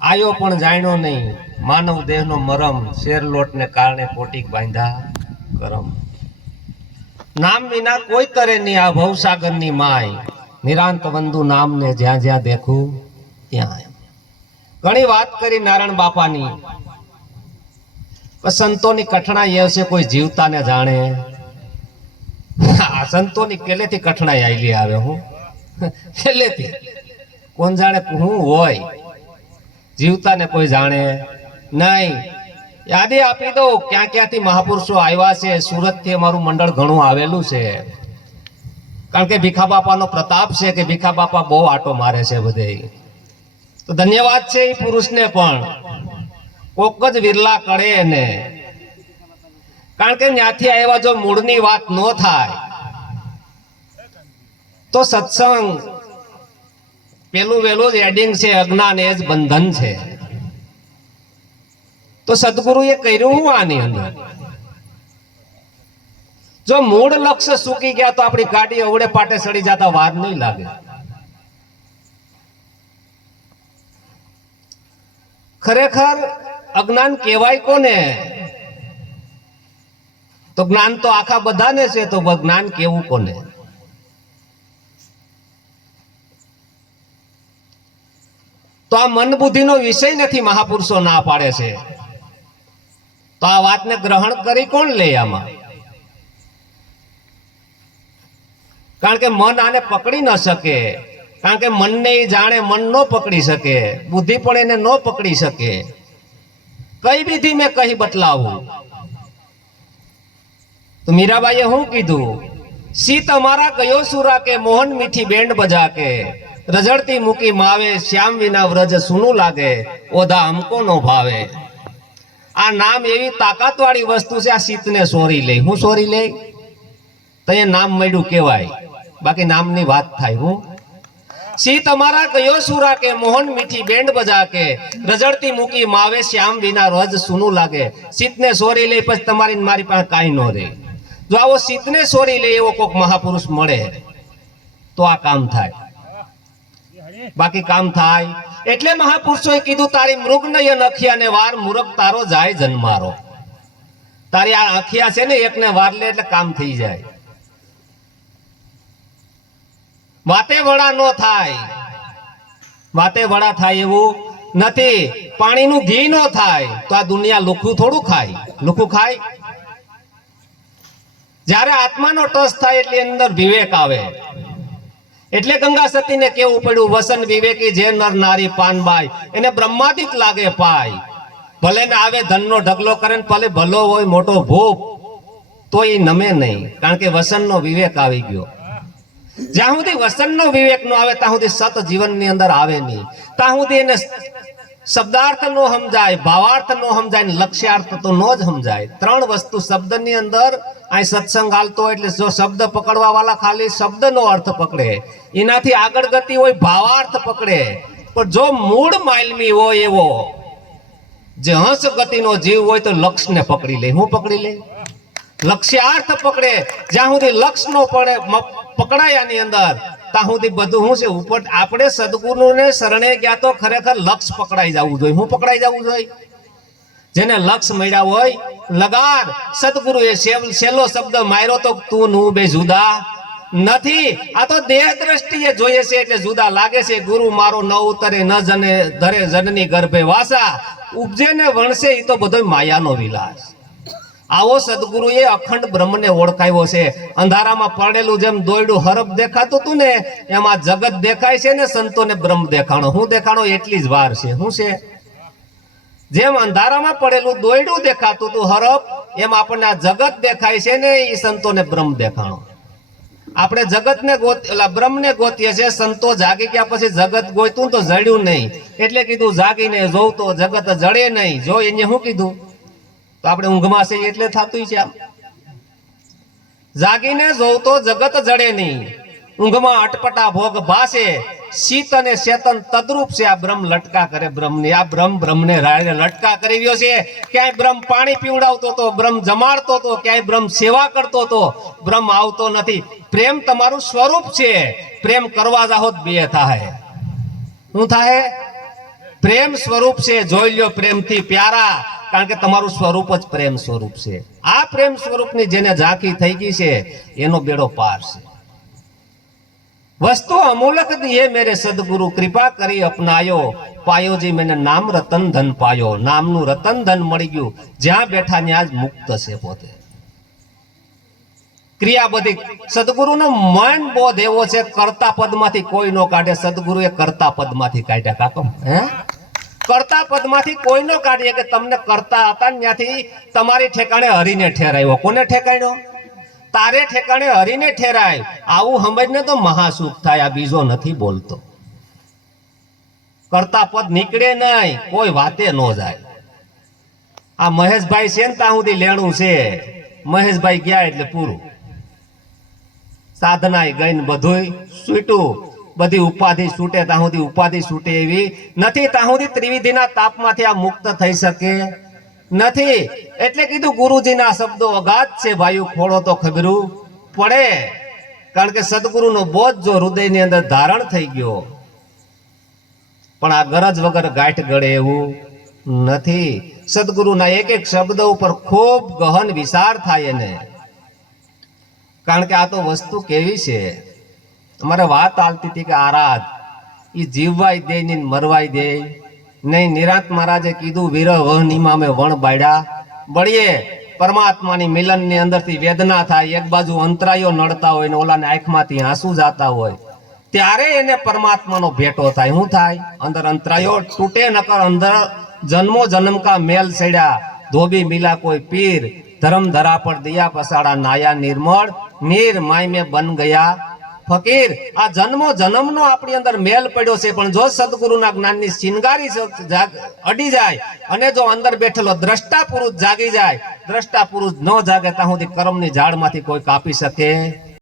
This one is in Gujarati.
આયો પણ જાણ્યો નહીં માનવ દેહનો મરમ, શેરલોટને કારણે કોટીક બાંધા કરમ. નામ વિના કોઈ તરે નહીં આ ભવસાગરની માય, નિરાંત વંદુ નામને જ્યાં જ્યાં દેખું ત્યાં. ઘણી વાત કરી નારાયણ બાપાની, સંતોની કઠણાઈ એ છે કોઈ જીવતાને જાણે. આ સંતોની પહેલેથી કઠણાઈ આવેલી આવે, હું પહેલેથી કોણ જાણે હું હોય, જીવતાને કોઈ જાણે નહીં. યાદી આપી દઉં ક્યાં ક્યાંથી મહાપુરુષો આવ્યા છે. સુરત થી અમારું મંડળ ઘણું આવેલું છે, કારણ કે ભીખા બાપાનો પ્રતાપ છે કે ભીખા બાપા બહુ આટો મારે છે બધે. તો ધન્યવાદ છે એ પુરુષને પણ, કોક જ વિરલા કળે એને, કારણ કે ત્યાંથી આવ્યા જો મૂળની વાત ન થાય તો સત્સંગ પેલું વેલું જ એડિંગ છે, અજ્ઞાન એ જ બંધન છે. તો સદગુરુએ કર્યું હું આની અંદર, જો મૂળ લક્ષ્ય સૂકી ગયા તો આપણી ગાડી અવડે પાટે સડી જતા વાર નહીં લાગે. ખરેખર અજ્ઞાન કહેવાય કોને? તો જ્ઞાન તો આખા બધાને છે, તો જ્ઞાન કેવું કોને? તો આ મન બુદ્ધિનો વિષય નથી, મહાપુરુષો ના પાડે છે. તો આ વાતને ગ્રહણ કરી કોણ લે આમાં? કારણ કે મન આને પકડી ન શકે, કારણ કે મનને જાણે મન ન પકડી શકે, બુદ્ધિ પણ એને ન પકડી શકે. કઈ વિધિ મેં કહી બતલાવું? તો મીરાબાઈએ શું કીધું? સીત અમારા ગયો સુરા કે મોહન મીઠી બેન્ડ બજા કે, રજડતી મૂકી માવે શ્યામ વિના વ્રજ સુનું લાગે, ઓધા હમકો નો ભાવે. આ નામ એવી તાકાત વાળી વસ્તુ છે, આ સીતને સોરી લે. હું સોરી લે? તો એ નામ મળ્યું કેવાય, બાકી નામની વાત થાય. હું સીત અમારા ગયો સુરા કે મોહન મીઠી બેન્ડ બજા કે, રજડતી મૂકી માવે શ્યામ વિના વ્રજ સુનું લાગે. સીતને સોરી લે પછી તમારી મારી પાસે કાંઈ ન રહે. જો આવો સીતને સોરી લે એવો કોઈક મહાપુરુષ મળે તો આ કામ થાય, બાકી કામ થાય. એટલે મહાપુરુષોએ કીધું તારી મૃગ નયન અખિયા ને વાર, મૂરખ તારો જાય જન્મારો. તારી આ અખિયા છે ને એકને વાર લે એટલે કામ થઈ જાય. વાતે વડા નો થાય, વાતે વડા થાય એવું નથી. પાણીનું ઘી નો થાય તો આ દુનિયા લુખું થોડું ખાય? લુખું ખાય? જ્યારે આત્માનો ટચ થાય એટલે અંદર વિવેક આવે. એટલે ગંગા સતીને કેવું પડ્યું, વસન વિવેકી જે નર નારી પાનબાઈ, એને બ્રહ્માદિક લાગે પાય. ભલે ને આવે ધનનો ઢગલો કરે, ભલે ભલો હોય મોટો ભૂપ, તો એ નમે નહીં, કારણ કે વસનનો વિવેક આવી ગયો. જ્યાં સુધી વસનનો વિવેક નો આવે ત્યાં સુધી સત જીવનની અંદર આવે નહીં. ત્યાં સુધી એને શબ્દાર્થ નો સમજાય, ભાવાર્થ નો સમજાય, લક્ષ્યાર્થ તો નો જ સમજાય. ત્રણ વસ્તુ શબ્દની અંદર આ સત્સંગ હાલતો હોય એટલે જો શબ્દ પકડવા વાળા ખાલી શબ્દનો અર્થ પકડે, એનાથી આગળ ગતિ હોય ભાવાર્થ પકડે. પણ જો મૂળ માલમી હોય એવો જે હંસ ગતિનો જીવ હોય તો લક્ષ્યને પકડી લે. હું પકડી લે? લક્ષ્યાર્થ પકડે. જ્યાં સુધી લક્ષ્ય નો પડે પકડાય આની અંદર ત્યાં સુધી બધું શું છે ઉપર. આપણે સદગુરુને શરણે ગયા તો ખરેખર લક્ષ્ય પકડાઈ જવું જોઈએ. હું પકડાઈ જવું જોઈએ? જેને લક્ષ્ય મળ્યા હોય લગાડ. સદગુરુએ છેલ્લો શબ્દ માર્યો તો તું હું બે જુદા નથી. આ તો દેહ દ્રષ્ટિએ જોઈએ છે એટલે જુદા લાગે છે. ગુરુ મારો ન ઉતરે ન જને ધરે જનની ગર્ભે વાસા, ઉપજે ને વણસે એ તો બધો માયાનો વિલાસ. આવો સદગુરુએ અખંડ બ્રહ્મને ઓળખાવ્યો છે. અંધારામાં પડેલું જેમ દોયડું હરફ દેખાતું હતું ને, એમાં જગત દેખાય છે ને સંતોને બ્રહ્મ દેખાણો. હું દેખાણો એટલી જ વાર છે. શું છે? જેમ અંધારામાં પડેલું દોયડું દેખાતું હતું હરફ, એમ આપણને આ જગત દેખાય છે ને, એ સંતોને બ્રહ્મ દેખાણો. આપણે જગતને બ્રહ્મને ગોતીએ છીએ. સંતો જાગી ગયા પછી જગત ગોતું તો જડ્યું નહીં, એટલે કીધું જાગીને જોઉં તો જગત જડે નહીં. જો એને શું કીધું? તો આપણે ઊંઘમાં છે એટલે થતું છે. આમ જાગીને જોઉં તો જગત જડે નહીં, ઊંઘમાં અટપટા ભોગ ભાસે. શીત અને ચેતન તદ્રુપ છે. આ બ્રહ્મ લટકા કરે બ્રહ્મને. આ બ્રહ્મને લટકા કરી રહ્યો છે. ક્યાંય બ્રહ્મ પાણી પીવડાવતો હતો, બ્રહ્મ જમાડતો હતો, ક્યાંય બ્રહ્મ સેવા કરતો હતો, બ્રહ્મ આવતો નથી. પ્રેમ તમારું સ્વરૂપ છે. પ્રેમ કરવા જાહો બે થાય. શું થાય? પ્રેમ સ્વરૂપ છે. જોઈ લ્યો પ્રેમથી પ્યારા, કારણ કે તમારું સ્વરૂપ જ પ્રેમ સ્વરૂપ છે. આ પ્રેમ સ્વરૂપની જેને ઝાંખી થઈ ગઈ છે એનો બેડો પાર છે. વસ્તુ અમૂલક દિए મેરે સદગુરુ, કૃપા કરી અપનાયો, પાયો જી મેને નામ રતન ધન પાયો. નામનું રતન ધન મળી ગયું, જ્યાં બેઠા ત્યાં જ મુક્ત છે પોતે. ક્રિયા બધી સદગુરુનો મન બોધ એવો છે, કર્તા પદમાંથી કોઈ નો કાઢે. સદગુરુએ કર્તા પદમાંથી કાઢ્યા કાકો. હે, કર્તા પદમાંથી કોઈ નો કાઢીએ કે તમને કરતા હતા ને ત્યાંથી તમારી ઠેકાણે હરીને ઠેરાયો. કોને ઠેકાણ્યો? તારે ઠેકાણે હરીને ઠેરાય. આવું સમજને તો મહાસુખ થાય. આ બીજો નથી બોલતો. કરતા પદ નીકળે નહીં, કોઈ વાતે ન જાય. આ મહેશભાઈ છે ને ત્યાં સુધી લેણું છે. મહેશભાઈ ગયા એટલે પૂરું. સાધનાય ગઈ ને બધુંય છૂટ્યું. બધી ઉપાધિ છૂટે ત્યાં સુધી ઉપાધિ છૂટે એવી નથી. ત્યાં સુધી ત્રિવિધિના તાપમાંથી આ મુક્ત થઈ શકે નથી. એટલે કીધું ગુરુજીના શબ્દો અગાધ છે ભાઈઓ, ખોળો તો ખબરું પડે. કારણ કે સદગુરુનો બોધ જો હૃદયની અંદર ધારણ થઈ ગયો, પણ આ ગરજ વગર ગાંઠ ગળે એવું નથી. સદગુરુના એક એક શબ્દ ઉપર ખૂબ ગહન વિચાર થાય એને. કારણ કે આ તો વસ્તુ કેવી છે. અમારે વાત આવતી હતી કે આરાધ એ જીવવાય દે ને મરવાય દે નહીં. નિરાંત મહારાજે કીધું વિરહ વહનીમાં અમે વણ બાળ્યા બળીએ. પરમાત્માની મિલનની અંદરથી વેદના થાય, એક બાજુ અંતરાયો નડતા હોય ને ઓલાને આંખમાંથી આંસુ જાતા હોય, ત્યારે એને પરમાત્માનો ભેટો થાય. શું થાય? અંદર અંતરાયો તૂટે, નકર અંદર જન્મો જન્મ કા મેલ સડ્યા. ધોબી મિલા કોઈ પીર, ધર્મ ધરા પર દિયા પસાડા, નાયા નિર્મળ નીર માય મેં બન ગયા ફકીર. આ જન્મો જન્મનો આપણી અંદર મેલ પડ્યો છે, પણ જો સદગુરુના જ્ઞાનની શિંગારી અડી જાય અને જો અંદર બેઠેલો દ્રષ્ટા પુરુષ જાગી જાય, દ્રષ્ટા પુરુષ ન જાગે ત્યાં સુધી કર્મની ઝાડમાંથી કોઈ કાપી શકે